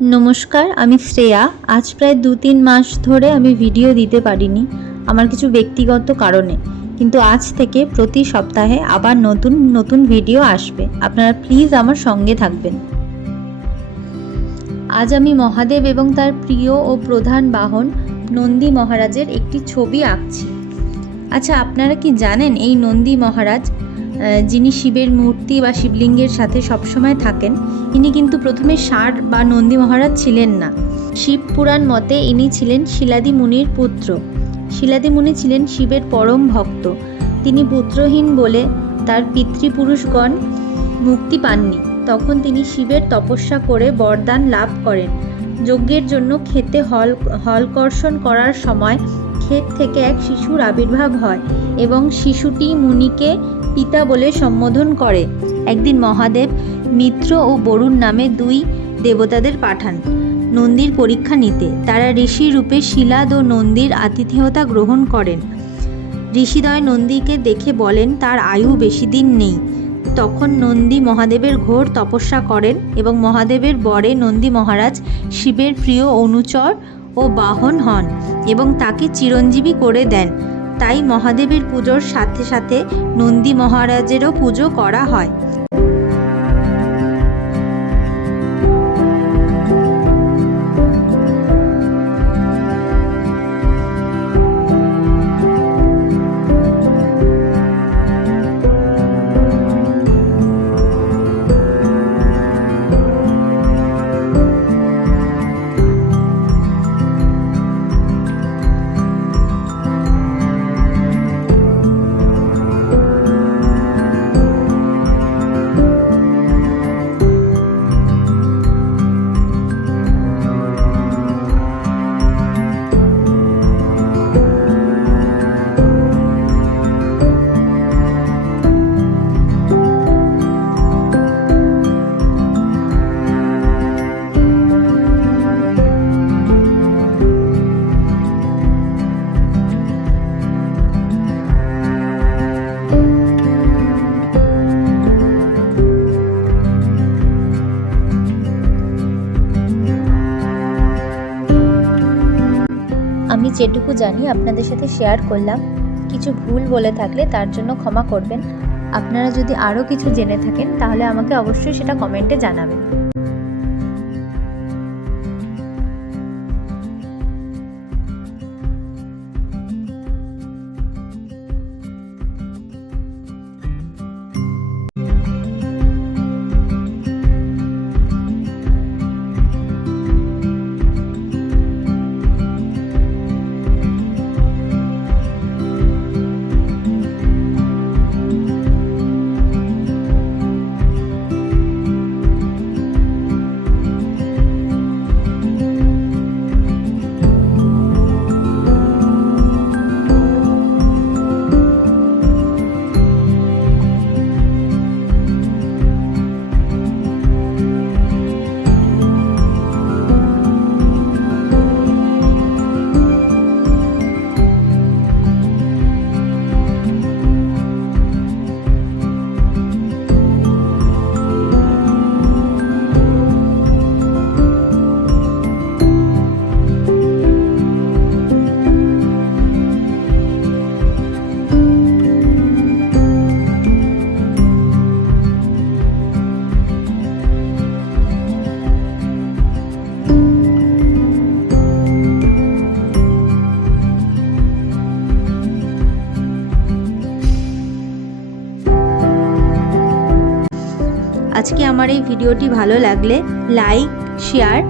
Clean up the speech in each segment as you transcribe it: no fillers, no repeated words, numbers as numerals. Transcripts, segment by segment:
নমস্কার, আমি শ্রেয়া। আজ প্রায় 2-3 মাস ধরে আমি ভিডিও দিতে পারিনি আমার কিছু ব্যক্তিগত কারণে, কিন্তু আজ থেকে প্রতি সপ্তাহে আবার নতুন ভিডিও আসবে। আপনারা প্লিজ আমার সঙ্গে থাকবেন। আজ আমি মহাদেব এবং তার প্রিয় ও প্রধান বাহন নন্দী মহারাজের একটি ছবি আঁকছি। আচ্ছা, আপনারা কি জানেন এই নন্দী মহারাজ, যিনি শিবের মূর্তি বা শিবলিঙ্গের সাথে সবসময় থাকেন, ইনি কিন্তু প্রথমে ষাঁড় বা নন্দী মহারাজ ছিলেন না। শিব পুরাণ মতে ইনি ছিলেন শিলাদি মুনির পুত্র। শিলাদি মুনি ছিলেন শিবের পরম ভক্ত। তিনি পুত্রহীন বলে তার পিতৃপুরুষগণ মুক্তি পাননি। তখন তিনি শিবের তপস্যা করে বরদান লাভ করেন। যজ্ঞের জন্য ক্ষেতে হলকর্ষণ করার সময় ক্ষেত থেকে এক শিশুর আবির্ভাব হয় এবং শিশুটি মুনিকে পিতা বলে সম্বোধন করে। একদিন মহাদেব মিত্র ও বরুণ নামে 2 দেবতাদের পাঠান নন্দীর পরীক্ষা নিতে। তারা ঋষি রূপে শিলাদ ও নন্দীর আতিথেয়তা গ্রহণ করেন। ঋষিদ্বয় নন্দীকে দেখে বলেন তার আয়ু বেশি দিন নেই। তখন নন্দী মহাদেবের ঘোর তপস্যা করেন এবং মহাদেবের বরে নন্দী মহারাজ শিবের প্রিয় অনুচর ও বাহন হন এবং তাকে চিরঞ্জীবী করে দেন। তাই মহাদেবের পুজোর সাথে সাথে নন্দী মহারাজেরও পুজো করা হয়। আমি যেটুকু জানি আপনাদের সাথে শেয়ার করলাম। কিছু ভুল বলে থাকলে তার জন্য ক্ষমা করবেন। আপনারা যদি আরও কিছু জেনে থাকেন তাহলে আমাকে অবশ্যই সেটা কমেন্টে জানাবেন। আজকে আমার এই ভিডিওটি ভালো লাগলে লাইক, শেয়ার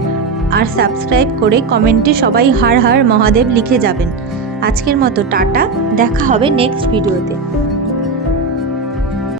আর সাবস্ক্রাইব করে কমেন্টে সবাই হর হর মহাদেব লিখে যাবেন। আজকের মতো টাটা, দেখা হবে নেক্সট ভিডিওতে।